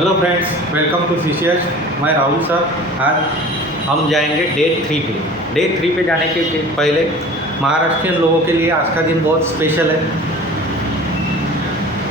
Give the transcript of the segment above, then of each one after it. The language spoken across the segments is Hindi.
Hello friends, welcome to CCS. मैं राहुल सर। आज हम जाएंगे डे 3 पे। डे 3 पे जाने के पहले महाराष्ट्रियन लोगों के लिए आज का दिन बहुत स्पेशल है।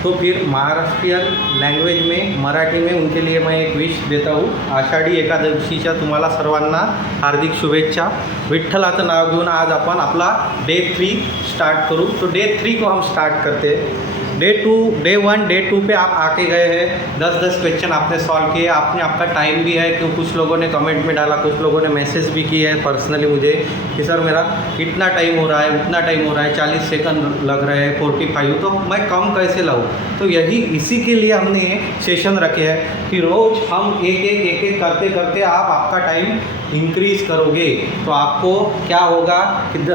तो फिर महाराष्ट्रीयन लँग्वेज में, मराठी में उनके लिए मैं एक विश देता हूँ। आषाढी एकादशीच्या तुम्हाला सर्वांना हार्दिक शुभेच्छा। विठ्ठलाचं नाव घेऊन आज आपण आपला डे 3 स्टार्ट करूँ। तो डे 3 को हम स्टार्ट करते हैं। डे 1 डे 2 पे आप आके गए हैं, 10-10 क्वेश्चन आपने सॉल्व किए। आपने आपका टाइम भी है, क्यों कुछ लोगों ने कमेंट में डाला, कुछ लोगों ने मैसेज भी किए हैं पर्सनली मुझे कि सर मेरा इतना टाइम हो रहा है, उतना टाइम हो रहा है, 40 सेकंड लग रहे हैं, 45, तो मैं कम कैसे लाऊँ। तो यही इसी के लिए हमने सेशन रखे हैं कि रोज़ हम एक करते करते आप आपका टाइम इंक्रीज़ करोगे तो आपको क्या होगा कि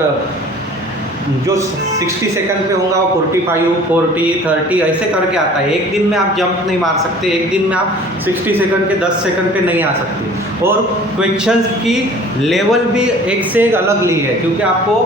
जो 60 सेकंड पे होगा वो 45, 40, 30 ऐसे करके आता है। एक दिन में आप जंप नहीं मार सकते, एक दिन में आप 60 सेकंड के 10 सेकंड पे नहीं आ सकते। और क्वेश्चंस की लेवल भी एक से एक अलग ली है, क्योंकि आपको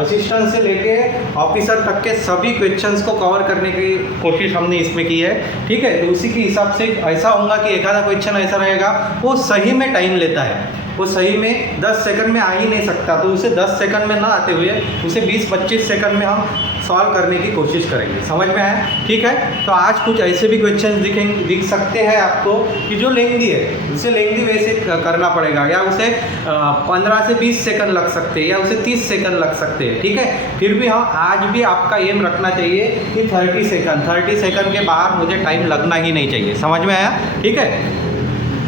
असिस्टेंट से लेके ऑफिसर तक के सभी क्वेश्चंस को कवर करने की कोशिश हमने इसमें की है। ठीक है, तो उसी के हिसाब से ऐसा होगा कि एक आधा क्वेश्चन ऐसा रहेगा वो सही में टाइम लेता है, वो सही में 10 सेकंड में आ ही नहीं सकता, तो उसे 10 सेकंड में ना आते हुए उसे 20-25 सेकंड में हम सॉल्व करने की कोशिश करेंगे। समझ में आया? ठीक है, तो आज कुछ ऐसे भी क्वेश्चन दिख सकते हैं आपको कि जो लेंदी है, उसे लेंदी वैसे करना पड़ेगा, या उसे 15 से 20 सेकंड लग सकते हैं, या उसे 30 सेकंड लग सकते हैं। ठीक है, फिर भी हम आज भी आपका एम रखना चाहिए कि 30 सेकंड के बाहर मुझे टाइम लगना ही नहीं चाहिए। समझ में आया? ठीक है,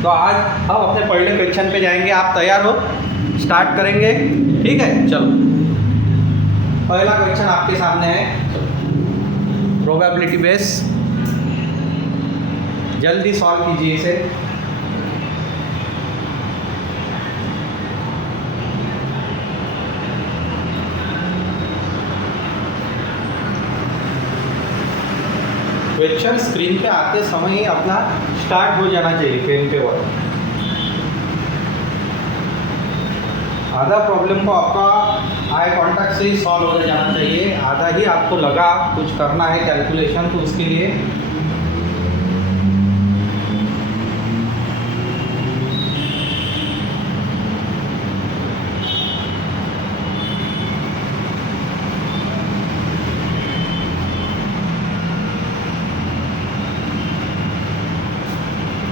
तो आज हम अपने पहले क्वेश्चन पे जाएंगे। आप तैयार हो? स्टार्ट करेंगे। ठीक है, चलो पहला क्वेश्चन आपके सामने है प्रोबेबिलिटी बेस। जल्दी सॉल्व कीजिए इसे। क्वेश्चन स्क्रीन पे आते समय ही अपना स्टार्ट हो जाना चाहिए पेन पे वर्क। आधा प्रॉब्लम को आपका आई कांटेक्ट से ही सॉल्व हो जाना चाहिए, आधा ही आपको लगा कुछ करना है कैलकुलेशन, तो उसके लिए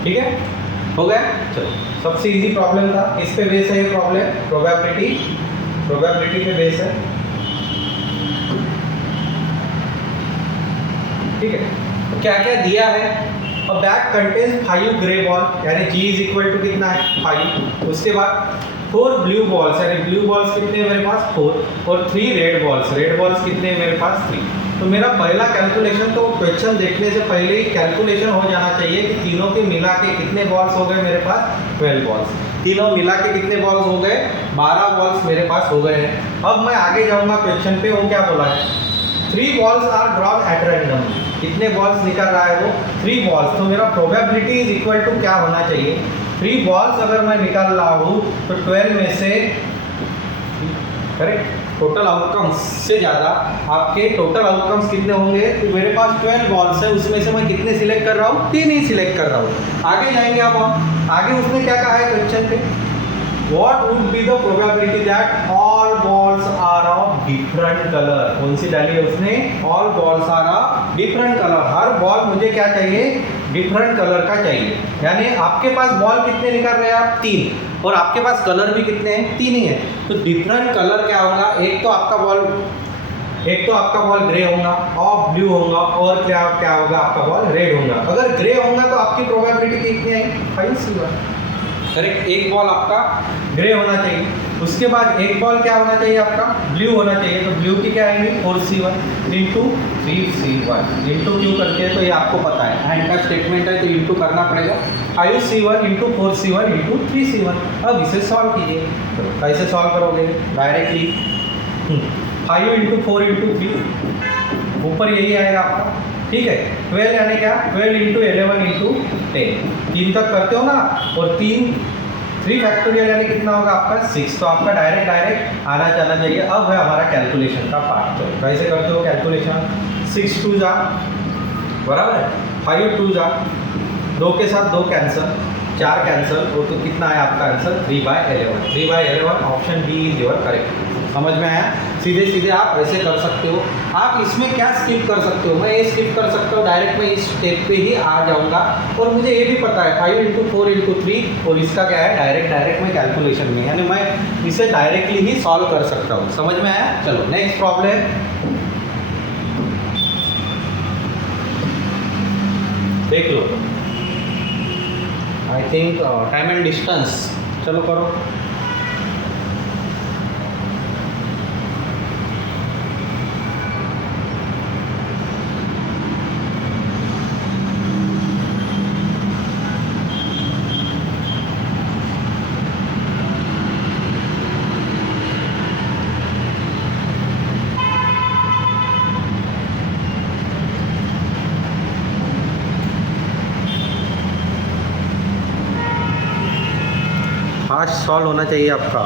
ठीक है, हो गया। चलो, सबसे इजी प्रॉब्लम था, इस पे बेस है ये प्रॉब्लम। प्रोबेबिलिटी पे बेस है। ठीक है, तो क्या क्या दिया है। और बैग कंटेन्स 5 ग्रे बॉल, यानी G इज इक्वल टू कितना है 5। उसके बाद 4 ब्लू बॉल्स, यानी ब्लू बॉल्स कितने हैं मेरे पास 4, और 3 रेड बॉल्स कितने हैं मेरे पास 3। तो मेरा पहला कैलकुलेशन, तो क्वेश्चन देखने से पहले ही कैलकुलेशन हो जाना चाहिए कि तीनों के मिला के कितने बॉल्स हो गए मेरे पास 12 बॉल्स। तीनों मिला के कितने बॉल्स हो गए 12 बॉल्स मेरे पास हो गए हैं। अब मैं आगे जाऊंगा क्वेश्चन पे। वो क्या बोला है, 3 balls are drawn at random. कितने बॉल्स निकल रहा है वो 3 बॉल्स। तो मेरा प्रोबेबिलिटी इज इक्वल टू क्या होना चाहिए, 3 बॉल्स अगर मैं निकाल रहा हूँ तो 12 में से, करेक्ट, टोटल आउटकम्स से ज़्यादा आपके टोटल आउटकम्स कितने होंगे। तो मेरे पास 12 बॉल्स है, उसमें से मैं कितने सिलेक्ट कर रहा हूँ 3 ही सिलेक्ट कर रहा हूँ। आगे जाएंगे अब हम। आगे उसने क्या कहा है क्वेश्चन पे, What would be the probability that all balls are of different color। कौन सी डाली है उसने, all balls are of different color। Her ball मुझे क्या चाहिए, डिफरेंट कलर का चाहिए। यानी आपके पास बॉल कितने निकल रहे हैं आप 3, और आपके पास कलर भी कितने हैं 3 ही है। तो डिफरेंट कलर क्या होगा, एक तो आपका बॉल ग्रे होगा, ऑफ ब्लू होगा, और क्या होगा आपका बॉल रेड होगा। अगर ग्रे होगा तो आपकी प्रोबेबिलिटी कितनी आएगी 5C1। करेक्ट, एक बॉल आपका ग्रे होना चाहिए। उसके बाद एक बॉल क्या होना चाहिए आपका ब्लू होना चाहिए। तो ब्लू की क्या आएंगी 4C1 इंटू 3C1। इंटू क्यों करते हैं तो ये आपको पता है, हैंड का स्टेटमेंट है तो इंटू करना पड़ेगा। 5C1 into 4C1 into 3C1। अब इसे सॉल्व कीजिए। तो कैसे सॉल्व करोगे, डायरेक्टली 5 इंटू 4 इंटू 3, ऊपर यही आएगा आपका। ठीक है, 12 यानी क्या 12 इंटू 11 इंटू 10, 3 तक करते हो ना, और 3 फैक्टोरियल यानी कितना होगा आपका 6। तो आपका डायरेक्ट आना जाना चाहिए। अब है हमारा कैलकुलेशन का पार्ट। तो कैसे करते हो कैलकुलेशन, 6 2 जा बराबर, 5 2 जा 2 के साथ 2 कैंसल, 4 कैंसल, और तो कितना है आपका answer 3/11। 3/11 option D is your correct. समझ में आया? सीधे सीधे आप ऐसे कर सकते हो। आप इसमें क्या स्किप कर सकते हो, मैं ये स्किप कर सकता हूँ, डायरेक्ट मैं इस स्टेप पे ही आ जाऊँगा। और मुझे ये भी पता है 5 × 4 × 3, और इसका क्या है डायरेक्ट मैं कैलकुलेशन में, यानी मैं इसे डायरेक्टली ही सॉल्व कर सकता हूँ। समझ में आया? चलो नेक्स्ट प्रॉब्लम देख लो। I think time and distance, चलो करो। फास्ट सॉल्व होना चाहिए आपका।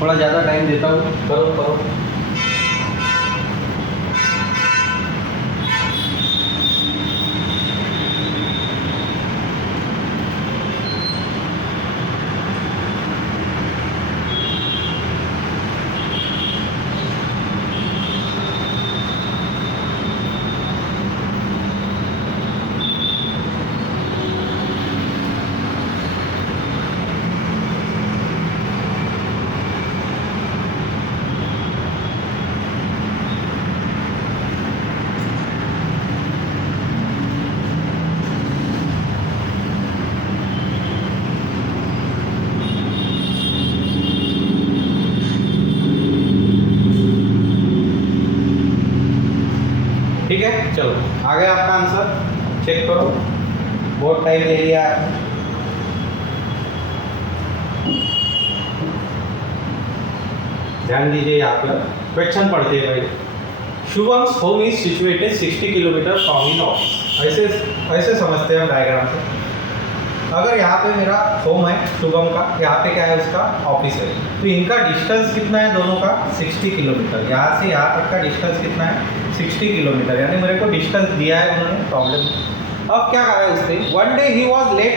थोड़ा ज़्यादा टाइम देता हूँ, करो करो। ठीक है, चलो आ गया आपका आंसर, चेक करो। बहुत टाइम ले लिया। ध्यान दीजिए यहाँ पर क्वेश्चन पढ़ते हैं भाई। Shubham's home is situated 60 kilometre from his office. ऐसे ऐसे समझते हैं हम डायग्राम से। अगर यहाँ पे मेरा होम है शुभम का, यहाँ पे क्या है उसका ऑफिस है, तो इनका डिस्टेंस कितना है दोनों का 60 किलोमीटर। यहाँ से यहाँ तक का डिस्टेंस कितना है 60 किलोमीटर, यानी मेरे को डिस्टेंस दिया है उन्होंने प्रॉब्लम। अब क्या कहा है उसने, 1 day he was late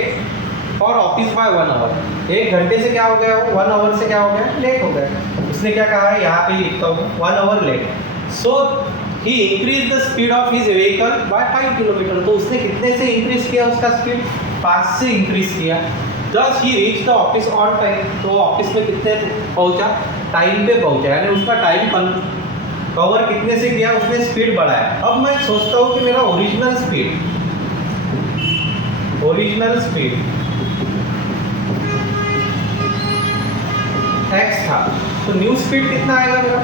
for office by 1 hour. 1 घंटे से क्या हो गया वो 1 आवर से क्या हो गया लेट हो गया। उसने क्या कहा है यहाँ पे ही लिखता हूँ 1 hour late. So he increase the speed of his vehicle by 5 kilometre. तो उसने कितने से इंक्रीज किया उसका स्पीड, 5 से इंक्रीज किया। दस ही reach the office on time. तो ऑफिस में कितने पहुंचा, टाइम पे पहुंचा, यानी उसका टाइम कवर कितने से किया, उसने स्पीड बढ़ाया। अब मैं सोचता हूँ कि मेरा ओरिजिनल स्पीड x था, तो न्यू स्पीड कितना आएगा मेरा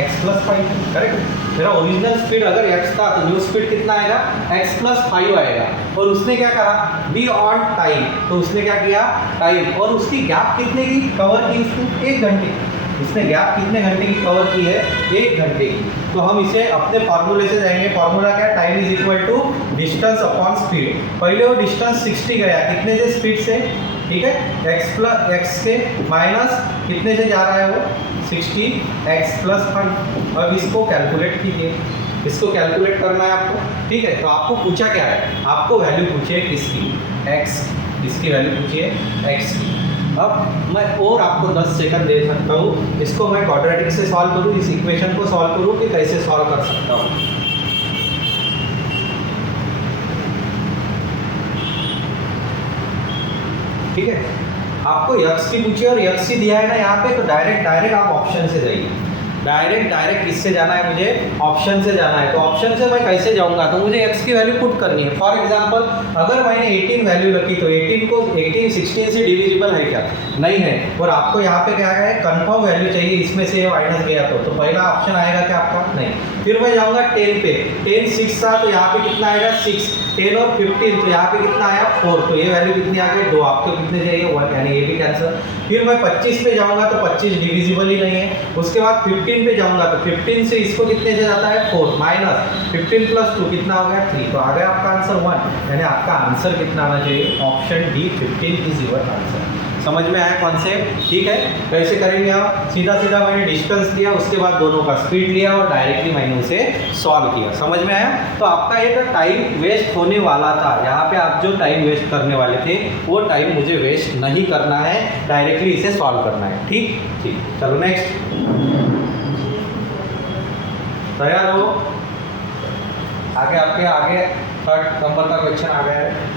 x + 5, करेक्ट। मेरा ओरिजिनल स्पीड अगर x था तो न्यू स्पीड कितना आएगा x + 5 आएगा। और उसने क्या कहा बी ऑन टाइम, तो उसने क्या किया टाइम, और उसकी गैप कितने की कवर की उसने 1 घंटे। उसने गैप कितने घंटे की कवर की है 1 घंटे की। तो हम इसे अपने फार्मूले से जाएंगे। फार्मूला क्या है, time is equal to distance upon speed. पहले वो डिस्टेंस 60 गया, कितने से स्पीड से, ठीक है, x के माइनस कितने से जा रहा है वो 60, x + 5। अब इसको कैलकुलेट कीजिए, इसको कैलकुलेट करना है आपको, ठीक है। तो आपको पूछा क्या है, आपको वैल्यू पूछी है किसकी, x, इसकी वैल्यू पूछी है x की। अब मैं और आपको 10 सेकंड दे सकता हूँ, इसको मैं क्वाड्रेटिक से सॉल्व करूँ, इस इक्वेशन को सॉल्व करूँ कि कैसे सॉल्व कर सकता हूँ। ठीक है, आपको x की पूछी और x की दिया है ना यहाँ पे, तो डायरेक्ट आप ऑप्शन से जाइए। डायरेक्ट किससे जाना है, मुझे ऑप्शन से जाना है। तो ऑप्शन से मैं कैसे जाऊंगा, तो मुझे x की वैल्यू पुट करनी है। फॉर एग्जांपल अगर मैंने 18 वैल्यू रखी तो 18 16 से डिविजिबल है क्या, नहीं है। और आपको यहाँ पे क्या है, कंफर्म वैल्यू चाहिए, इसमें से माइनस गया तो पहला ऑप्शन आएगा क्या आपका, नहीं। फिर मैं जाऊँगा 10 पे, 10 6 था तो यहाँ पे कितना आएगा 6, 10 और 15 तो यहाँ पे कितना आया 4, तो ये वैल्यू कितनी आ गई 2, आपको कितने चाहिए 1, यानी ये भी कैंसिल। फिर मैं 25 पे जाऊँगा तो 25 डिविजिबल ही नहीं है। उसके बाद 15 पे जाऊँगा तो 15 से इसको कितने से जाता है 4, माइनस 15 प्लस 2 कितना हो गया 3, तो आ गया आपका आंसर 1, यानी आपका आंसर कितना आना चाहिए, option D 15 is your answer. समझ में आया कॉन्सेप्ट, ठीक है। कैसे करेंगे आप, सीधा मैंने डिस्टेंस दिया, उसके बाद दोनों का स्पीड लिया और डायरेक्टली मैंने उसे सॉल्व किया। समझ में आया। तो आपका ये तो टाइम वेस्ट होने वाला था, यहाँ पे आप जो टाइम वेस्ट करने वाले थे वो टाइम मुझे वेस्ट नहीं करना है, डायरेक्टली इसे सॉल्व करना है। ठीक, चलो नेक्स्ट, तैयार हो, आगे 3rd नंबर का क्वेश्चन आ गया है।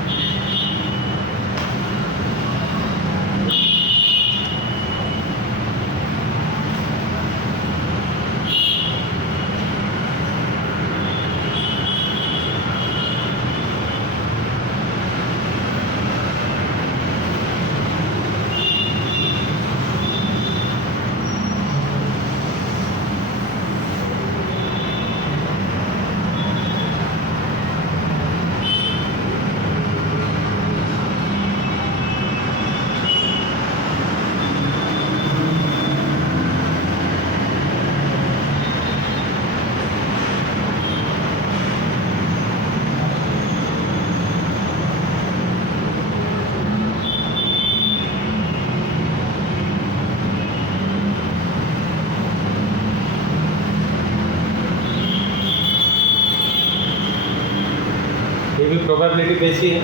प्रोबेबिलिटी बेसी है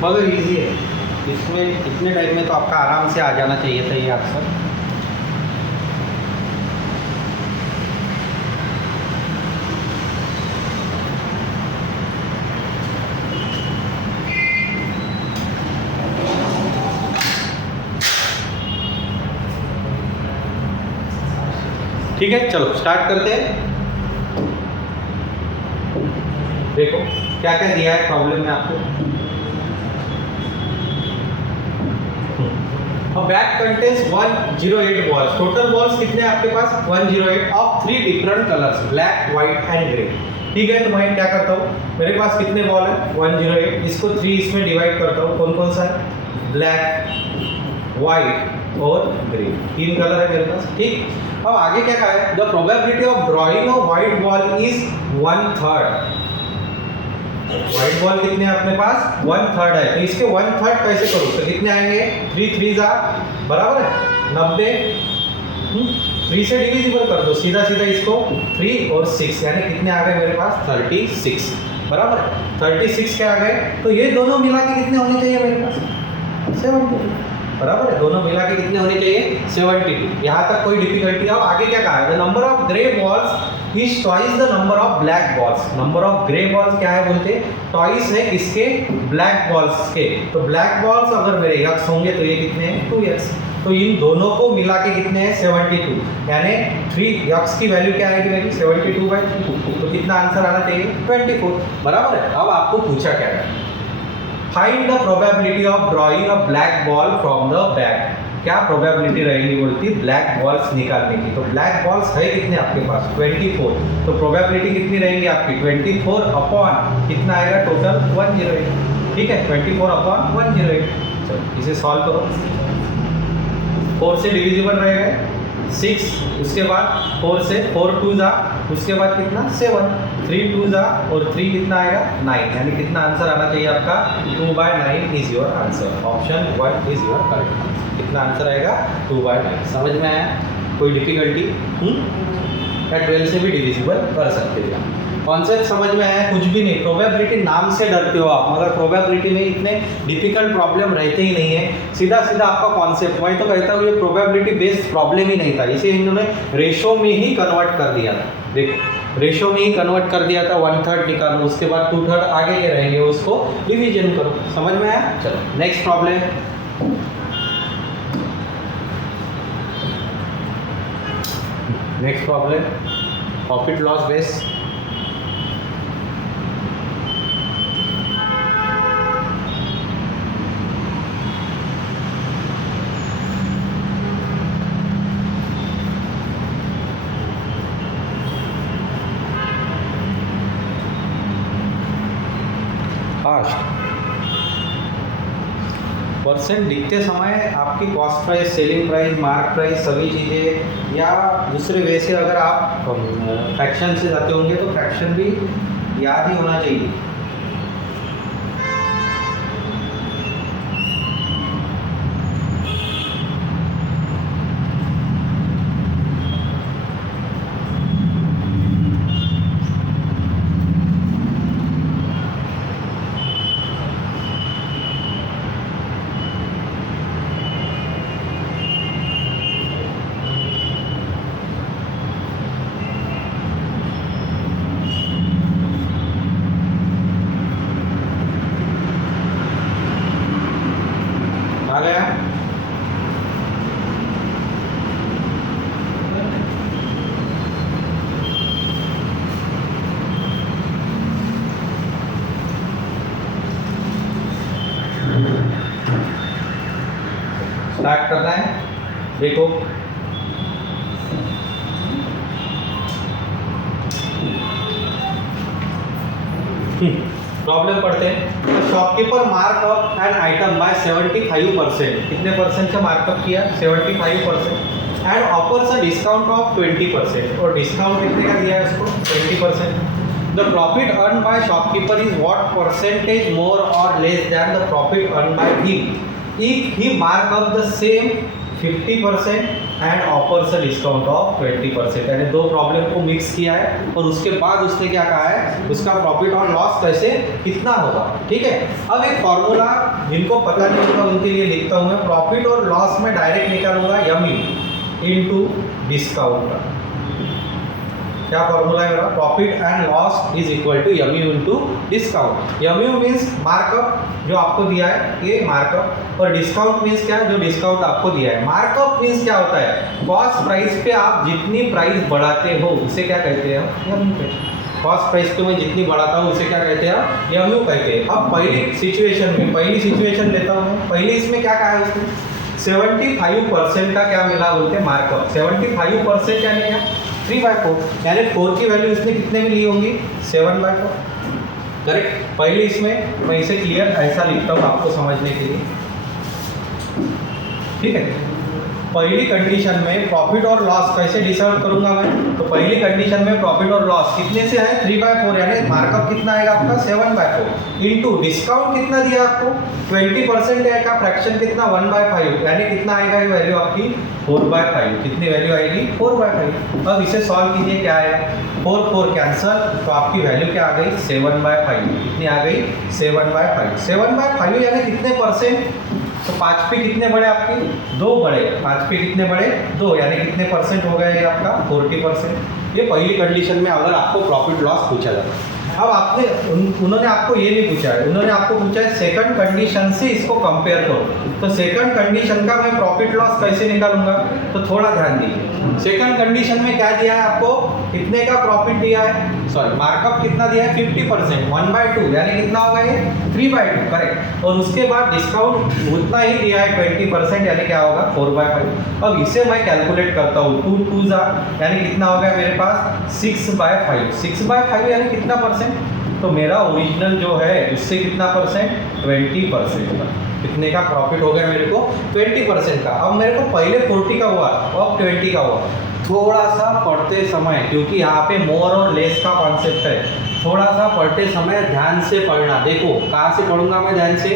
मगर इजी है, इसमें इतने टाइम में तो आपका आराम से आ जाना चाहिए था ये आंसर। ठीक है, चलो स्टार्ट करते हैं। देखो क्या क्या दिया है प्रॉब्लम में आपको। Bag contains 108 balls, total balls कितने हैं आपके पास 108 of 3 different colours black, white and grey. ठीक है, तो मैं क्या करता हूँ, मेरे पास कितने बॉल है 108, इसको 3 इसमें डिवाइड करता हूँ। कौन कौन सा है, ब्लैक, व्हाइट और ग्रे, 3 कलर है मेरे पास। ठीक, अब आगे क्या कहा है, the probability of drawing a white ball is 1/3। White ball कितने हैं अपने पास 1/3 है, तो इसके 1/3 कैसे करूँ, तो कितने आएंगे 3 3 बराबर है 90, 3 से डिविजिबल कर दो सीधा इसको, 3 और 6 यानी कितने आ गए मेरे पास 36, बराबर है 36 क्या आ गए। तो ये दोनों मिला के कितने होने चाहिए मेरे पास 72, बराबर है, दोनों मिला के कितने होने चाहिए 72। यहाँ तक कोई डिफिकल्टी। अब आगे क्या कहा है, the number of grey balls is twice the number of black balls. Number of grey balls क्या है बोलते, ट्वाइस है किसके, ब्लैक बॉल्स के। तो ब्लैक बॉल्स अगर मेरे x होंगे तो ये कितने हैं 2x, तो इन दोनों को मिला के कितने हैं 72, यानी 3x की वैल्यू क्या आएगी मेरी 72/3, तो कितना आंसर आना चाहिए 24, बराबर है। अब आपको पूछा क्या है, find the probability of drawing a black ball from the bag. क्या प्रोबेबिलिटी रहेगी बोलती ब्लैक बॉल्स निकालने की। तो ब्लैक बॉल्स है कितने आपके पास 24, तो प्रोबेबिलिटी कितनी रहेंगी आपकी 24 अपॉन कितना आएगा टोटल 108। ठीक है, 24/108। चलो इसे सॉल्व करो, 4 से डिविजिबल रहेगा 6, उसके बाद 4 से 4 2 जा, उसके बाद कितना 7, 3 2 जा और 3 कितना आएगा 9, यानी कितना आंसर आना चाहिए आपका 2/9 is your answer. Option 1 is your correct answer. कितना आंसर आएगा 2/9। समझ में आया, कोई डिफिकल्टी या 12 से भी डिविजिबल कर सकते थे। कॉन्सेप्ट समझ में आया? कुछ भी नहीं, प्रोबेबिलिटी नाम से डरते हो आप, मगर प्रोबेबिलिटी में इतने डिफिकल्ट प्रॉब्लम रहते ही नहीं है। सीधा सीधा आपका कॉन्सेप्ट, मैं तो कहता हूँ ये प्रोबेबिलिटी बेस्ड प्रॉब्लम ही नहीं था, इसे इन्होंने रेशो में ही कन्वर्ट कर दिया था। देखो रेशो में ही कन्वर्ट कर दिया था, 1/3 निकालो, उसके बाद 2/3 आगे के रहेंगे, उसको डिवीजन करो। समझ में आया? चलो next problem. Next problem profit loss base. Percent लिखते समय आपकी cost price, selling price, mark price, सभी चीज़ें, या दूसरे वे से अगर आप फ्रैक्शन से जाते होंगे तो फ्रैक्शन भी याद ही होना चाहिए। आ गया? स्टार्ट करना है। देखो प्रॉब्लम पढ़ते हैं। Shopkeeper markup and item by 75%। कितने परसेंट का मार्कअप किया? 75%। And offers a discount of 20%। और डिस्काउंट कितने का दिया है उसको? 20%। The profit earn by shopkeeper is what percentage more और less than the profit earn by him if he mark up the same 50% and offers a discount of 20%। यानी दो प्रॉब्लम को मिक्स किया है और उसके बाद उसने क्या कहा है, उसका प्रॉफिट और लॉस कैसे कितना होगा। ठीक है, अब एक फॉर्मूला जिनको पता नहीं होगा उनके लिए लिखता हूँ मैं। प्रॉफिट और लॉस में डायरेक्ट निकालूंगा यमी इनटू डिस्काउंट का। क्या फॉर्मूला है मेरा? Profit and loss is equal to यम्यू इनटू डिस्काउंट। यम्यू मीन्स मार्कअप जो आपको दिया है, ये मार्कअप, और डिस्काउंट मीन्स क्या है? जो डिस्काउंट आपको दिया है। मार्कअप मीन्स क्या होता है? कॉस्ट प्राइस पे आप जितनी प्राइस बढ़ाते हो उसे क्या कहते हैं? यम्यू कहते हैं। कॉस्ट प्राइस को मैं जितनी बढ़ाता हूँ उसे क्या कहते हैं? यम्यू कहते हैं। अब पहली सिचुएशन लेता हूँ मैं। पहले इसमें क्या कहा है उसने? 75% का क्या मिला बोलते हैं? मार्कअप। 75% यानी क्या? 3/4। यानी 4 की वैल्यू इसने कितने में ली होंगी? 7/4। करेक्ट। पहले इसमें मैं इसे क्लियर ऐसा लिखता हूँ आपको समझने के लिए। ठीक है, पहली कंडीशन में प्रॉफिट और लॉस कैसे डिसाइड करूंगा मैं? तो पहली कंडीशन में प्रॉफिट और लॉस कितने से है? 3/4। यानी मार्कअप कितना आएगा आपका? 7/4 इंटू डिस्काउंट कितना दिया आपको? 20% आएगा। फ्रैक्शन कितना? 1/5। यानी कितना आएगा ये वैल्यू आपकी? 4/5। कितनी वैल्यू आएगी? 4/5। अब इसे सॉल्व कीजिए। क्या आया? 4 कैंसल, तो आपकी वैल्यू क्या आ गई? 7/5। कितनी आ गई? 7/5। 7/5 यानी कितने परसेंट? तो 5p कितने बड़े आपके? 2 बड़े। 5p कितने बड़े? 2। यानी कितने परसेंट हो गया ये आपका? 40%। ये पहली कंडीशन में अगर आपको प्रॉफिट लॉस पूछा जाता है। अब आपने उन्होंने आपको ये नहीं पूछा है, उन्होंने आपको पूछा है सेकंड कंडीशन से इसको कंपेयर करो। तो सेकंड कंडीशन का मैं प्रॉफिट लॉस कैसे निकालूंगा? तो थोड़ा ध्यान दीजिए। सेकंड कंडीशन में क्या दिया है आपको? कितने का प्रॉफिट दिया है? सॉरी, मार्कअप कितना दिया है? 50%। 1/2 यानी कितना होगा ये? 3/2। करेक्ट। और उसके बाद डिस्काउंट उतना ही दिया है 20%, यानी क्या होगा? 4/5। अब इसे मैं कैलकुलेट करता हूँ। 2 2 यानी कितना हो गया मेरे पास? 6/5। 6/5 यानी कितना परसेंट? तो मेरा ओरिजिनल जो है उससे कितना परसेंट? 20% का। कितने का प्रॉफिट हो गया मेरे को? 20% का। अब मेरे को पहले 40 का हुआ, अब 20 का हुआ। थोड़ा सा पढ़ते समय, क्योंकि यहाँ पे मोर और लेस का कॉन्सेप्ट है, थोड़ा सा पढ़ते समय ध्यान से पढ़ना। देखो कहाँ से पढ़ूंगा मैं ध्यान से?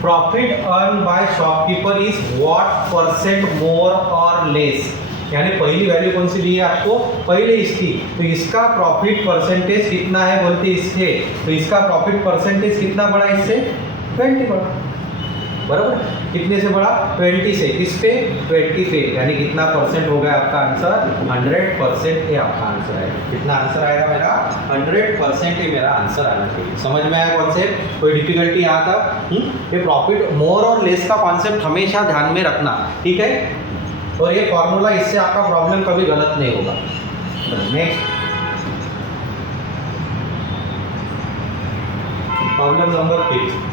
Profit earn by shopkeeper is what percent more और लेस यानी पहली वैल्यू कौन सी दी है आपको, पहले इसकी, तो इसका प्रॉफिट परसेंटेज कितना है बोलते इससे, तो इसका प्रॉफिट परसेंटेज कितना बढ़ा इससे, 20 बढ़ा, बराबर, कितने से बढ़ा, 20 से, किस पे, 20 पे, यानी कितना परसेंट हो गया आपका आंसर, 100% ये आपका आंसर है। कितना आंसर आएगा मेरा, 100% ये मेरा आंसर आना चाहिए। समझ में आया कॉन्सेप्ट, कोई डिफिकल्टी यहाँ तक? ये प्रॉफिट मोर और लेस का कॉन्सेप्ट हमेशा ध्यान में रखना, ठीक है, और ये फॉर्मूला, इससे आपका प्रॉब्लम कभी गलत नहीं होगा। Next problem number 5।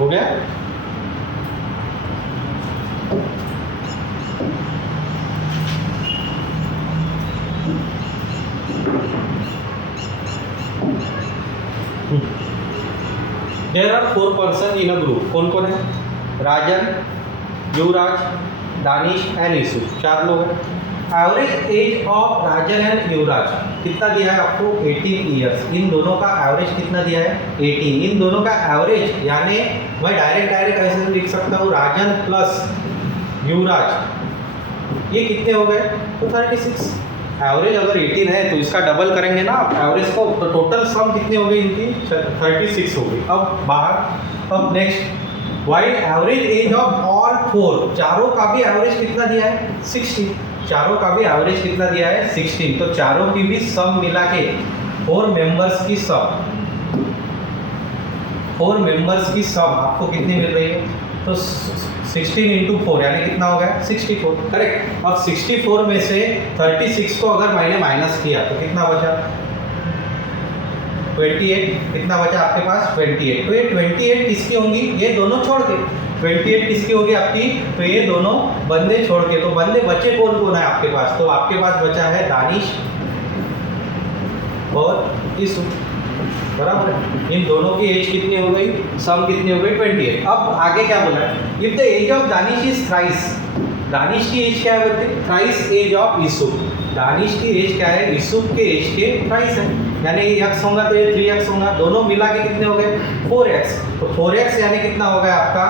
हो गया? There are 4 person in a group, कौन कौन है, राजन, युवराज, दानिश एंड यूसुफ, 4 लोग हैं। Average age of Rajan and Yuvraj कितना दिया है आपको, 18 ईयर्स। इन दोनों का एवरेज कितना दिया है, 18। इन दोनों का एवरेज, यानी मैं डायरेक्ट ऐसे भी लिख सकता हूँ, राजन प्लस युवराज, ये कितने हो गए, तो 36। एवरेज अगर 18 है तो इसका डबल करेंगे ना एवरेज को, तो टोटल सम कितनी हो गई इनकी, 36 हो गई। अब बाहर, अब next, while average age of all 4, चारों का भी एवरेज कितना दिया है, 16। चारों का भी एवरेज कितना दिया है, 16। तो चारों की भी सम मिला के 4 मेंबर्स की सम, 4 मेंबर्स की सम आपको कितनी मिल रही है, तो 16 इंटू 4 यानी कितना हो गया, 64, करेक्ट। अब 64 में से 36 को अगर मैंने माइनस किया तो कितना बचा, 28। कितना बचा आपके पास, 28। तो ये 28 किसकी होंगी, ये दोनों छोड़ के, 28 किसकी होगी आपकी, तो ये दोनों बंदे छोड़ के, तो बंदे बचे कौन कौन है आपके पास, तो आपके पास बचा है दानिश और यूसुफ, बराबर है। इन दोनों की एज कितनी हो गई, सम कितनी हो गई, 28। अब आगे क्या बोला है, if the age of Danish is thrice, Danish की एज क्या है बोलते, thrice age of Yusuf. Danish की एज क्या है, यूसुफ के एज के थ्राइस है, यानी x होगा तो ये 3x होगा, दोनों मिला के कितने हो गए, 4x। तो 4x यानी कितना हो गया आपका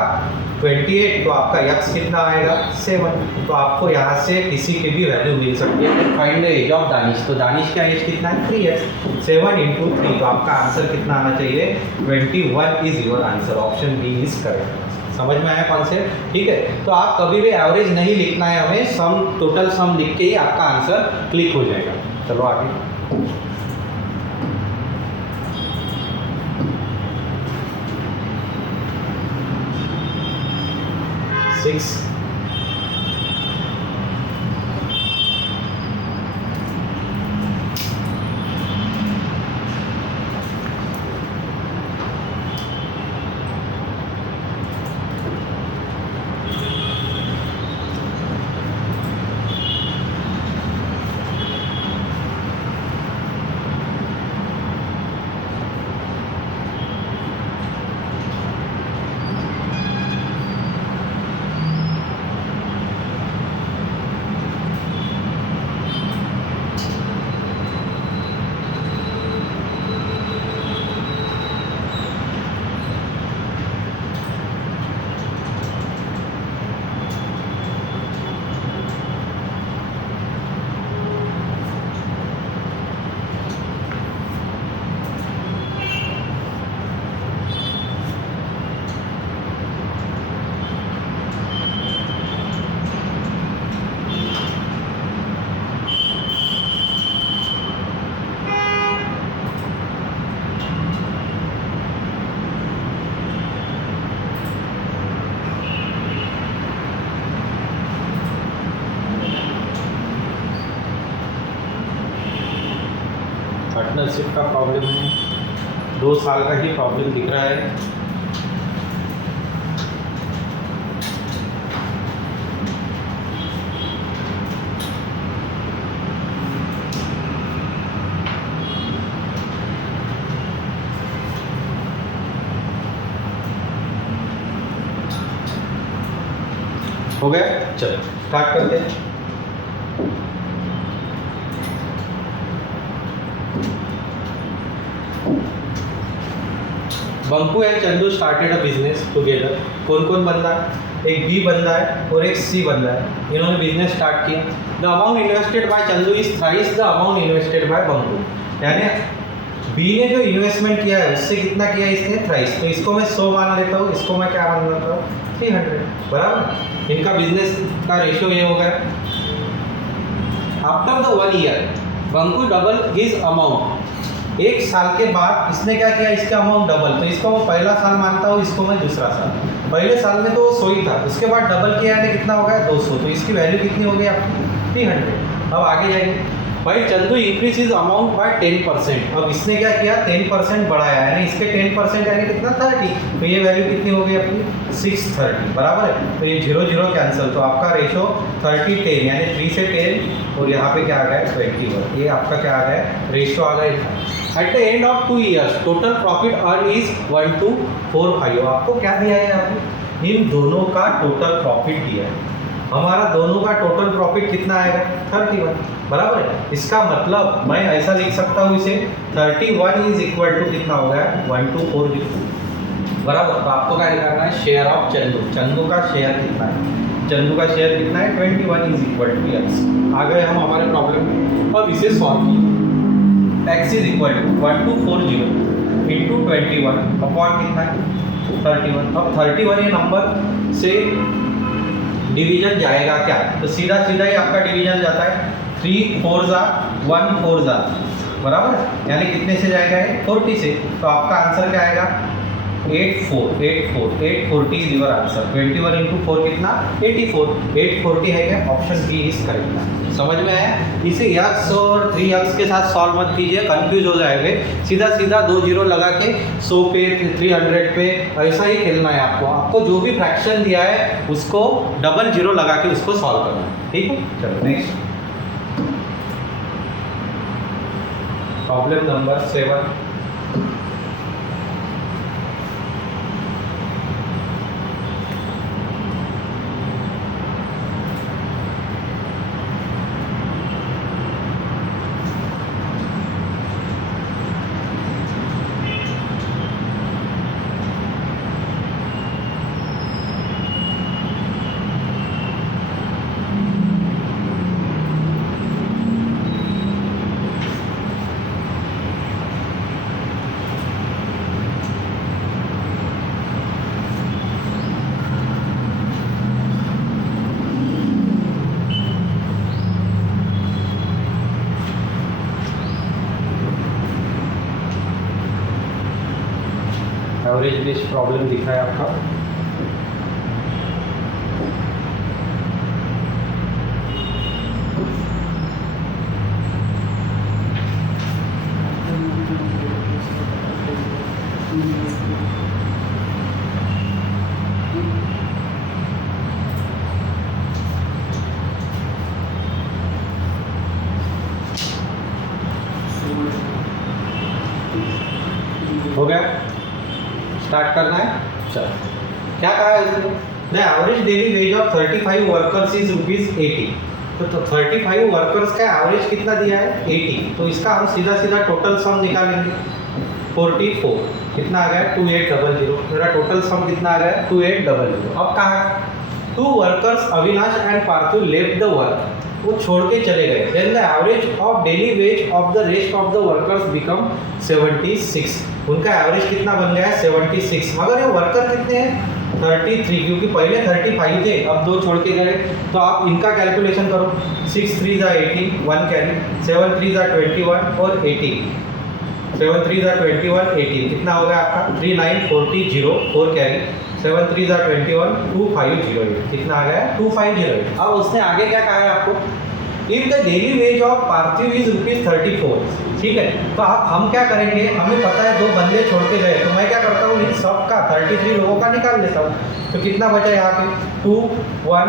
28, तो आपका x कितना आएगा, 7। तो आपको यहाँ से किसी की भी वैल्यू मिल सकती है। Find the age of Danish, तो दानिश का एज कितना है, 3x। 7 इंटू 3, तो आपका आंसर कितना आना चाहिए, 21 is your answer. Option B is correct. समझ में आया कॉन्सेप्ट, ठीक है। तो आप कभी भी एवरेज नहीं लिखना है हमें, सम, टोटल सम लिख के ही आपका आंसर क्लिक हो जाएगा। चलो आगे। 6, पार्टनरशिप का प्रॉब्लम है, 2 साल का ही प्रॉब्लम दिख रहा है। हो गया, चलो स्टार्ट करते हैं। Banku and Chandu started a business together. कौन कौन बंदा है? एक बी बंदा है और एक सी बंदा है। इन्होंने बिजनेस स्टार्ट किया। The amount invested by Chandu is thrice the amount invested by Banku. यानी बी ने जो इन्वेस्टमेंट किया है उससे कितना किया इसने? थ्राइस। तो इसको मैं 100 मान लेता हूँ, इसको मैं क्या मान लेता हूँ? 300। बराबर। इनका बिजनेस का रेशियो ये हो गया। After the 1 year Banku double his amount. 1 साल के बाद इसने क्या किया? इसका अमाउंट डबल। तो इसको मैं पहला साल मानता हूँ, इसको मैं दूसरा साल। पहले साल में तो 100 ही था, उसके बाद डबल किया है, कितना हो गया? 200। तो इसकी वैल्यू कितनी हो गई आपकी? 300। अब आगे जाएंगे। भाई Chandu increase is amount by 10%। अब इसने क्या किया? 10% बढ़ाया, यानी इसके 10% यानी कितना? 30। तो ये वैल्यू कितनी हो गई अपनी? 630। बराबर है। तो ये 0 0 कैंसिल। तो आपका रेशो 30 10 यानी 3 से 10 और यहाँ पे क्या आ गया? 21। ये आपका क्या आ गया? रेशो आ गया। At the end of 2 years total profit earn is 1245। आपको क्या दिया है यहाँ पे? इन दोनों का टोटल प्रॉफिट दिया है। हमारा दोनों का टोटल प्रॉफिट कितना आएगा? 31। बराबर है। इसका मतलब मैं ऐसा लिख सकता हूँ इसे 31 इज इक्वल टू कितना हो गया? 1240। बराबर। तो आपको क्या निकालना है? Share of Chandu. चंदू का शेयर कितना है? चंदू का शेयर कितना है? 21 इज इक्वल टू एक्स। आ गए हम हमारे प्रॉब्लम में। अब इसे सॉल्व किया। X is equal to 1240 into 21 upon कितना है? 31। अब 31 ये नंबर से डिवीजन जाएगा क्या? तो सीधा सीधा ही आपका डिवीजन जाता है। 3 4 जा 1 4 जा। बराबर। यानी कितने से जाएगा ये? 40 से। तो आपका आंसर क्या आएगा? 840 इज योर आंसर। 21 इंटू 4 कितना? 84। 840 है क्या? Option B is correct. समझ में आया? इसे x और 3x के साथ सॉल्व मत कीजिए, कंफ्यूज हो जाएंगे। सीधा सीधा 2 जीरो लगा के 100 पे 300 पे ऐसा ही खेलना है आपको। आपको जो भी फ्रैक्शन दिया है उसको डबल जीरो लगा के उसको सॉल्व करना है। ठीक है, चलो next problem number 7। Average based problem दिख रहा है आपका। हो गया, स्टार्ट करना है। चलो क्या कहा है इसने? The average daily wage of 35 workers is ₹80। तो 35 वर्कर्स का एवरेज कितना दिया है? 80। तो इसका हम सीधा सीधा टोटल सम निकालेंगे। 44 कितना आ गया? 2800। मेरा टोटल सम कितना आ गया? 2800। अब कहा है 2 workers Avinash and Parthu left the work. वो छोड़ के चले गए। Then the average of daily wage of the rest of the workers become 76। उनका एवरेज कितना बन गया है? 76। मगर ये वर्कर कितने हैं? 33, क्योंकि पहले 35 थे, अब 2 छोड़ के गए। तो आप इनका कैलकुलेशन करो। 6 3 जा 18, 1 कैरी, 7 3 जा 21 और 18, 7 3 जा 21 18 कितना हो गया आपका? 3 9 40 0 4 कैरी, 7 3 जा 21 2508 कितना आ गया? 2508। अब उसने आगे क्या कहा है आपको? If the daily wage of Parthiv is ₹34, ठीक है। तो अब हम क्या करेंगे, हमें पता है 2 बंदे छोड़ के गए, तो मैं क्या करता हूँ इन सब का 33 लोगों का निकाल लेता हूँ। तो कितना बचा यहाँ पे 2 1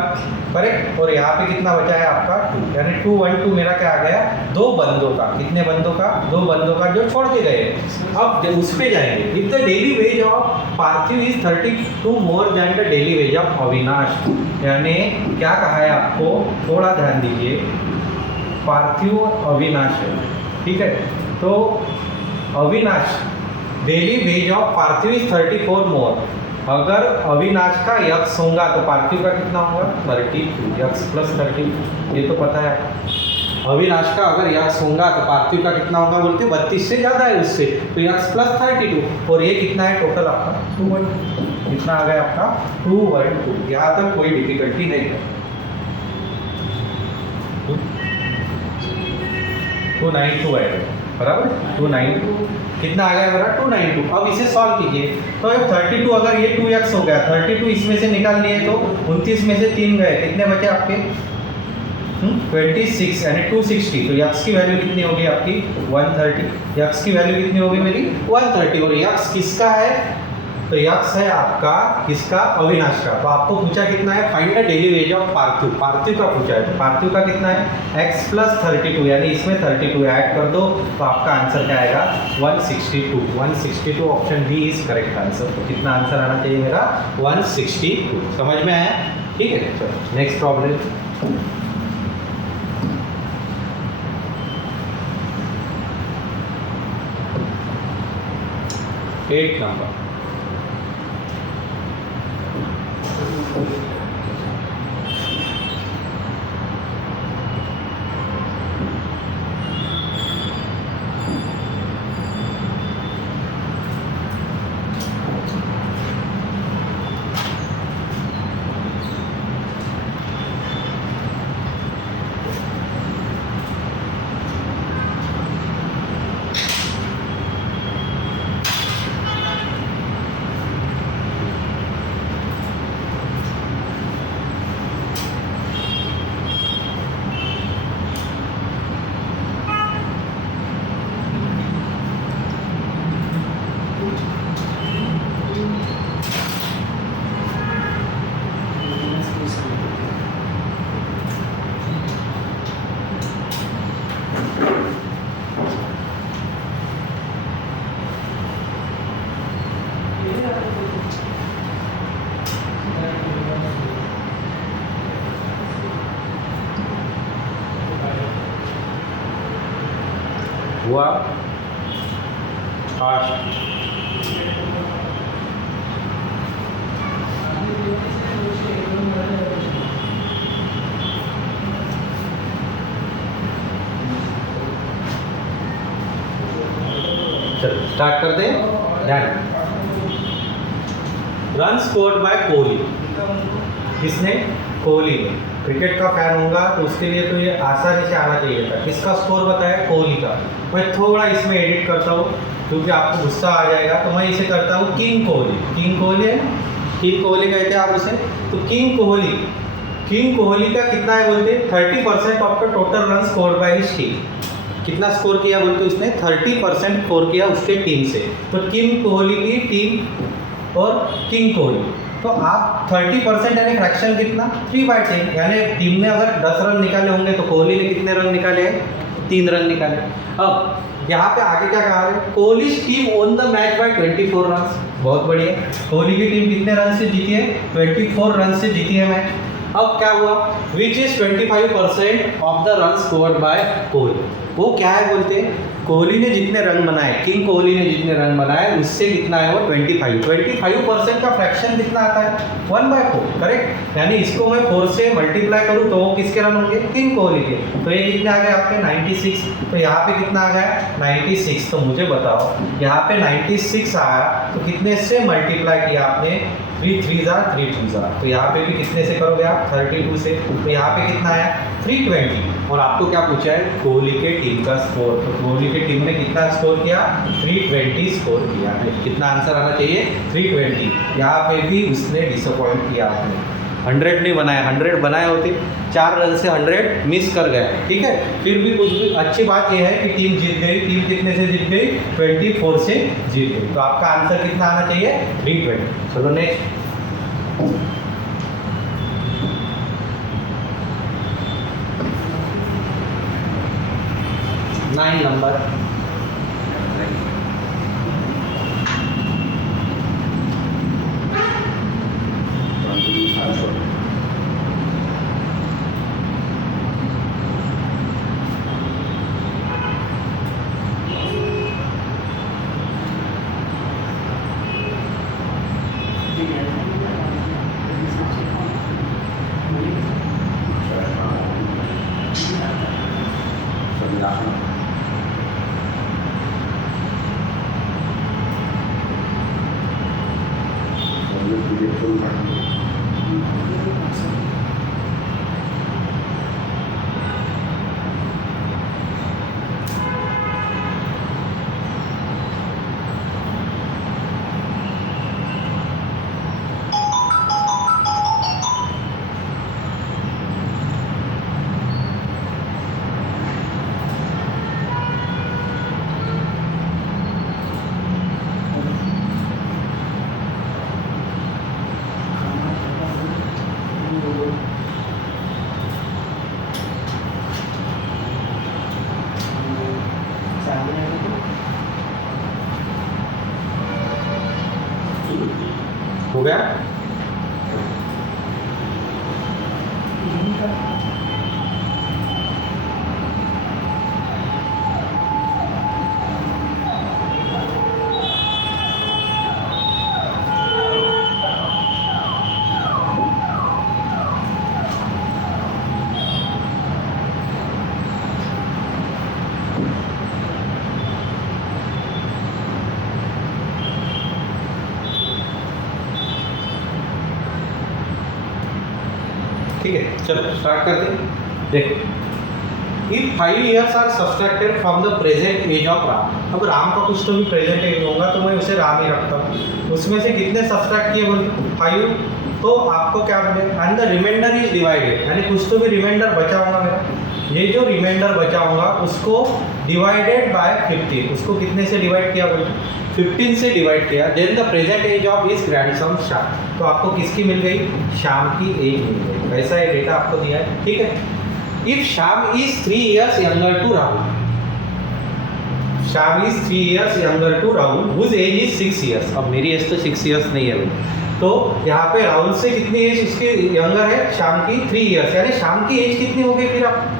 करेक्ट, और यहाँ पे कितना बचा है आपका 2, यानी 2 1 2 मेरा क्या आ गया 2 बंदों का। कितने बंदों का 2 बंदों का जो छोड़ के गए। अब उस पे जाएंगे, if the daily wage of Parthiv is 32 more than the daily wage of Avinash, यानी क्या कहा है आपको, थोड़ा ध्यान दीजिए, पार्थिव अविनाश है, ठीक है। तो Avinash daily wage of Parthiv is 34 मोर, अगर अविनाश का यक्स होगा तो पार्थिव का कितना होगा 32, यक्स प्लस 32, ये तो पता है। अविनाश का अगर यक्स होगा तो पार्थिव का कितना होगा बोलते 32 से ज़्यादा है उससे, तो यक्स प्लस 32, और ये कितना है टोटल आपका 212, कितना आ गया आपका 212। यहाँ तक कोई डिफिकल्टी नहीं है। 292 आएगा बराबर, 292 कितना आ गया मेरा 292। अब इसे सॉल्व कीजिए, तो 32 अगर ये 2x हो गया, 32 इसमें से निकाल लिए तो 29 में से 3 गए, कितने बचे आपके 26, यानी 260। तो यक्स की वैल्यू कितनी होगी आपकी 130, यक्स की वैल्यू कितनी होगी मेरी 130, और यक्स किसका है, तो यक्स है आपका किसका अविनाश का। तो आपको पूछा कितना है, find the daily wage of Parthiv, Parthiv का पूछा है, तो पार्थिव का कितना है x प्लस 32, यानी इसमें 32 ऐड कर दो तो आपका आंसर क्या आएगा 162। 162 option B is correct answer. तो कितना आंसर आना चाहिए मेरा 162, समझ में आया, ठीक है। चलो नेक्स्ट प्रॉब्लम। एट नंबर, हुआ 8, चलो स्टार्ट करते हैं। ध्यान, रन स्कोर्ड बाय कोहली, किसने, कोहली ने। क्रिकेट का फैन होगा तो उसके लिए तो ये आसानी से आना चाहिए था। किसका स्कोर बताया, कोहली का। मैं थोड़ा इसमें एडिट करता हूँ क्योंकि आपको गुस्सा आ जाएगा, तो मैं इसे करता हूँ किंग कोहली। किंग कोहली है, किंग कोहली कहते हैं आप उसे। तो किंग कोहली, किंग कोहली का कितना है बोलते 30% of the total run score by his team. कितना स्कोर किया बोलते उसने 30% स्कोर किया उसके टीम से। तो किंग कोहली की टीम और किंग कोहली, तो आप 30% यानी फ्रैक्शन कितना 3/10, यानी टीम ने अगर 10 रन निकाले होंगे तो कोहली ने कितने रन निकाले हैं 3 रन निकाले। अब यहाँ पे आगे क्या कहा है, Kohli team own the match by 24 run. बहुत बढ़िया, कोहली की टीम कितने रन से जीती है 24 रन से जीती है मैच। अब क्या हुआ, which is 25% of the run scored by Kohli. वो क्या है बोलते हैं, कोहली ने जितने रन बनाए, किंग कोहली ने जितने रन बनाए उससे कितना है वो 25% का फ्रैक्शन कितना आता है 1/4, करेक्ट। यानी इसको मैं 4 से मल्टीप्लाई करूँ तो वो किसके रन होंगे, किंग कोहली के। तो ये कितने आ गए आपके 96। तो यहाँ पे कितना आ गया 96। तो मुझे बताओ यहाँ पे 96 आया तो कितने से मल्टीप्लाई किया आपने, 3 3 जार 3 2 जार। तो यहाँ पे भी कितने से करोगे आप 32 से। तो यहाँ पे कितना आया 320। और आपको क्या पूछा है, कोहली के टीम का स्कोर। तो कोहली की टीम ने कितना स्कोर किया 320 स्कोर किया। कितना आंसर आना चाहिए 320। यहाँ पे भी उसने डिसअपॉइंट किया आपने। 100 नहीं बनाया, 100 बनाए होते, 4 रन से 100 मिस कर गया, ठीक है। फिर भी कुछ भी अच्छी बात यह है कि टीम जीत गई। टीम कितने से जीत गई? 24 से जीत गई। तो आपका आंसर कितना आना चाहिए? D20। चलो नेक्स्ट। 9 नंबर। हो गया? ठीक है, चलो स्टार्ट करते हैं। देखो, if 5 years are subtracted from the present age of Ram. अब राम का कुछ तो भी प्रेजेंट एज होगा, तो मैं उसे राम ही रखता हूँ। उसमें से कितने सब्सट्रैक्ट किए बोलते? 5। तो आपको क्या बोले? And the remainder is divided, यानी कुछ तो भी रिमाइंडर बचा होगा मेरा। ये जो रिमाइंडर बचा होगा उसको डिवाइडेड बाय 15। उसको कितने से डिवाइड किया बोलते? 15 से डिवाइड किया। Then the present age of his grandson Shyam. तो आपको किसकी मिल गई? श्याम की एज मिल गई। वैसा ये डेटा आपको दिया है, ठीक है। If Shyam is 3 years younger to Rahul, Shyam is 3 years younger to Rahul whose age is 6 years। अब मेरी एज तो 6 years नहीं है भाई, तो यहाँ पे राहुल से कितनी एज उसके यंगर है? श्याम की 3 years, यानी श्याम की एज कितनी हो गई? फिर आप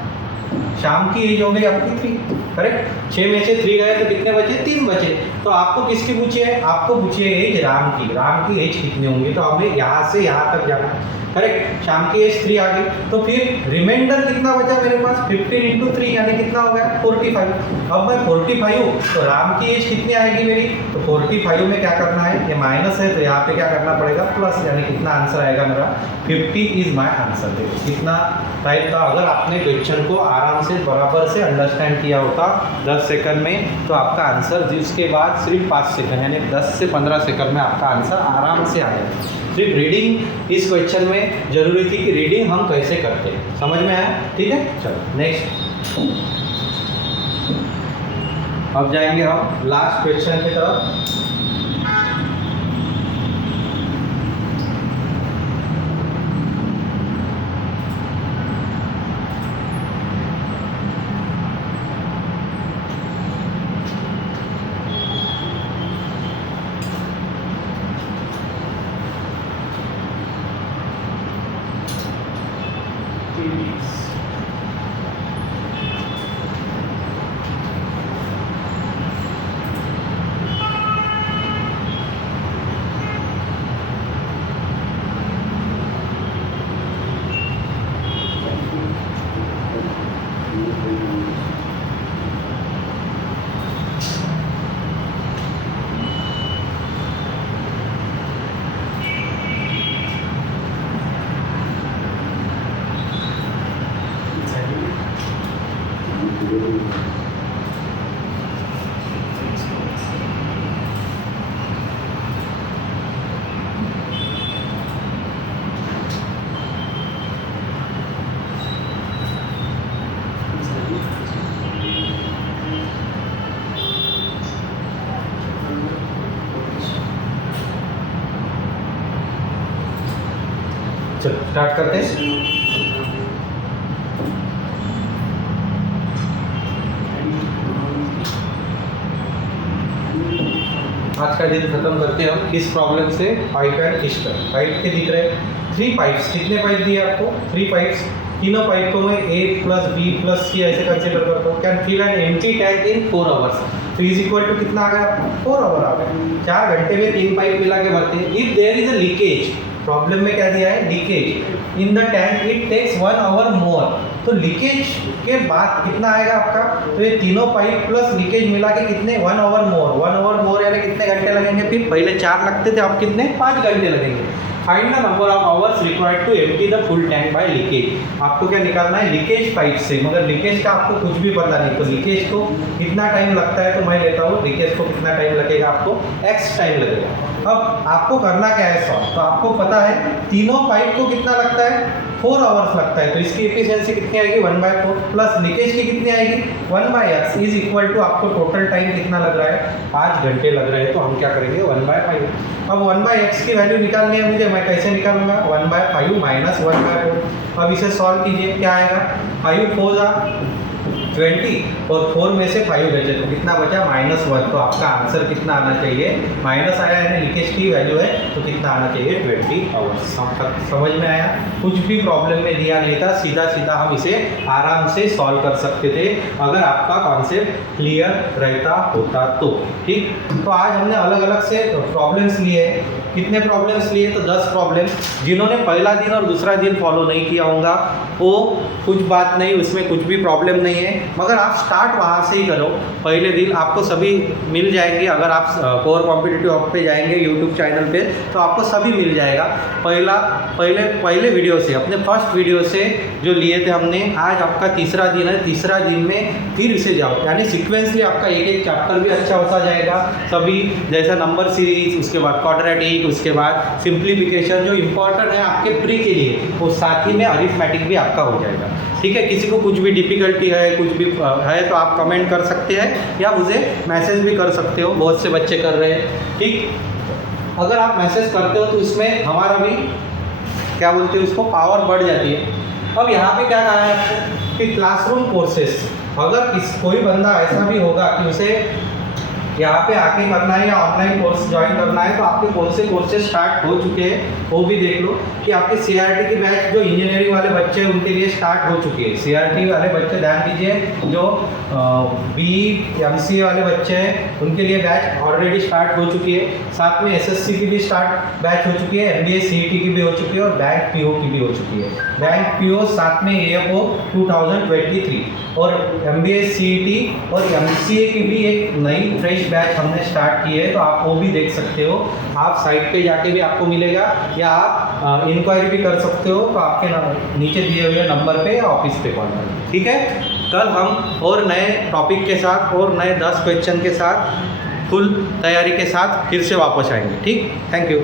शाम की एज हो गई आपकी 3, करेक्ट। 6 में से 3 गए तो कितने बचे? 3 बचे। तो आपको किसकी पूछी है? आपको पूछी है एज राम की। राम की एज कितनी होंगी? तो हमें यहाँ से यहाँ तक जाना है, करेक्ट। शाम की एज 3 आ गई, तो फिर रिमाइंडर कितना बचा मेरे पास? 15 × 3 यानी कितना हो गया? 45। अब मैं 45, तो राम की एज कितनी आएगी मेरी? तो 45 में क्या करना है? ये माइनस है, तो यहाँ पे क्या करना पड़ेगा? प्लस, यानी कितना आंसर आएगा मेरा? 50 इज माई आंसर। देखो कितना टाइप था। अगर आपने क्वेश्चन को आराम से बराबर से अंडरस्टैंड किया होता 10 सेकंड में, तो आपका आंसर जिसके बाद सिर्फ 5 सेकंड, यानी 10 से 15 सेकंड में आपका आंसर आराम से आ जाएगा। सिर्फ रीडिंग इस क्वेश्चन में जरूरी थी कि रीडिंग हम कैसे करते हैं, समझ में आया? ठीक है, चलो नेक्स्ट। अब जाएंगे हम लास्ट क्वेश्चन की तरफ। स्टार्ट करते हैं। आज का दिन खत्म करते हैं हम इस प्रॉब्लम से। पाइप एंड फिस्टर पाइप के दिख रहे हैं 3 पाइप्स। कितने पाइप दिए आपको? 3 पाइप्स। तीनों पाइप को मैं A plus B plus C ऐसे कंसिडर करता हूँ। Can fill an empty tank in 4 hours. तो इज इक्वल टू कितना आ गया? 4 आवर आ गया। 4 घंटे में 3 पाइप मिला के भरते हैं। If there is a leakage, problem में क्या दिया है? Leakage in the tank it takes 1 hour more. तो लीकेज के बाद कितना आएगा आपका? तो ये तीनों पाइप प्लस लीकेज मिला के कितने? 1 आवर मोर। 1 आवर मोर यानी कितने घंटे लगेंगे? फिर पहले 4 लगते थे, अब कितने? 5 घंटे लगेंगे। Find the number of hours required to empty the full tank by leakage. आपको क्या निकालना है? लीकेज पाइप से। मगर लीकेज का आपको कुछ भी पता नहीं, तो लीकेज को कितना टाइम लगता है तो मैं लेता हूँ लीकेज को कितना टाइम लगेगा आपको? x टाइम लगेगा। अब आपको करना क्या है सॉल्व? तो आपको पता है तीनों पाइप को कितना लगता है? 4 आवर्स लगता है। तो इसकी एफिशिएंसी कितनी आएगी? 1/4 प्लस लीकेज की कितनी आएगी? 1/x इज इक्वल टू आपको टोटल टाइम कितना लग रहा है? 5 घंटे लग रहे हैं। तो हम क्या करेंगे? 1/5। अब 1/x की वैल्यू निकालनी है मुझे। मैं कैसे निकालूंगा? 1/5 माइनस 1/4। अब इसे सॉल्व कीजिए। क्या आएगा? 5 4 जा 20 और 4 में से 5 बचे तो कितना बचा? -1। तो आपका आंसर कितना आना चाहिए? माइनस आया है, लीकेज की वैल्यू है, तो कितना आना चाहिए? 20 आवर्स। समझ में आया? कुछ भी प्रॉब्लम में दिया नहीं था, सीधा सीधा हम इसे आराम से सॉल्व कर सकते थे अगर आपका कॉन्सेप्ट क्लियर रहता होता तो। ठीक, तो आज हमने अलग अलग से प्रॉब्लम्स लिए हैं। कितने प्रॉब्लम्स लिए? तो 10 प्रॉब्लम्स। जिन्होंने पहला दिन और दूसरा दिन फॉलो नहीं किया होगा वो कुछ बात नहीं, उसमें कुछ भी प्रॉब्लम नहीं है, मगर आप स्टार्ट वहाँ से ही करो। पहले दिन आपको सभी मिल जाएंगे। अगर आप कोर कॉम्पिटिटिव हब पे जाएंगे यूट्यूब चैनल पे तो आपको सभी मिल जाएगा। पहले वीडियो से, अपने फर्स्ट वीडियो से जो लिए थे हमने। आज आपका तीसरा दिन है, तीसरा दिन में फिर इसे जाओ, यानी सिक्वेंसली आपका एक एक चैप्टर भी अच्छा होता जाएगा। सभी जैसा नंबर सीरीज, उसके बाद क्वाड्रेटिक, उसके बाद सिंप्लीफिकेशन जो इम्पोर्टेंट है आपके प्री के लिए, वो साथ ही में अरिथमेटिक भी आपका हो जाएगा। ठीक है, किसी को कुछ भी डिफ़िकल्टी है, कुछ भी है तो आप कमेंट कर सकते हैं या मुझे मैसेज भी कर सकते हो। बहुत से बच्चे कर रहे हैं। ठीक, अगर आप मैसेज करते हो तो इसमें हमारा भी क्या बोलते हैं उसको, पावर बढ़ जाती है। अब यहाँ पे क्या कहा है आपको कि क्लासरूम कोर्सेस, अगर कोई बंदा ऐसा भी होगा कि उसे यहाँ पे आके करना है या ऑनलाइन कोर्स ज्वाइन करना है, तो आपके कौन से कोर्सेज स्टार्ट हो चुके हैं वो भी देख लो। कि आपके CRT की बैच जो इंजीनियरिंग वाले बच्चे हैं उनके लिए स्टार्ट हो चुकी है। CRT वाले बच्चे ध्यान दीजिए, जो BE MCA वाले बच्चे हैं उनके लिए बैच ऑलरेडी स्टार्ट हो चुकी है। साथ में SSC की भी स्टार्ट बैच हो चुकी है, MBA CET की भी हो चुकी है और बैंक PO की भी हो चुकी है। बैंक PO साथ में AFO 2023 और MBA CET और MCA की भी एक नई फ्रेश बैच हमने स्टार्ट की है, तो आप वो भी देख सकते हो। आप साइट पे जाके भी आपको मिलेगा या आप इंक्वायरी भी कर सकते हो, तो आपके नीचे दिए हुए नंबर पे या ऑफिस पे कॉल करें। ठीक है, कल हम और नए टॉपिक के साथ और नए 10 क्वेश्चन के साथ फुल तैयारी के साथ फिर से वापस आएंगे। ठीक, थैंक यू।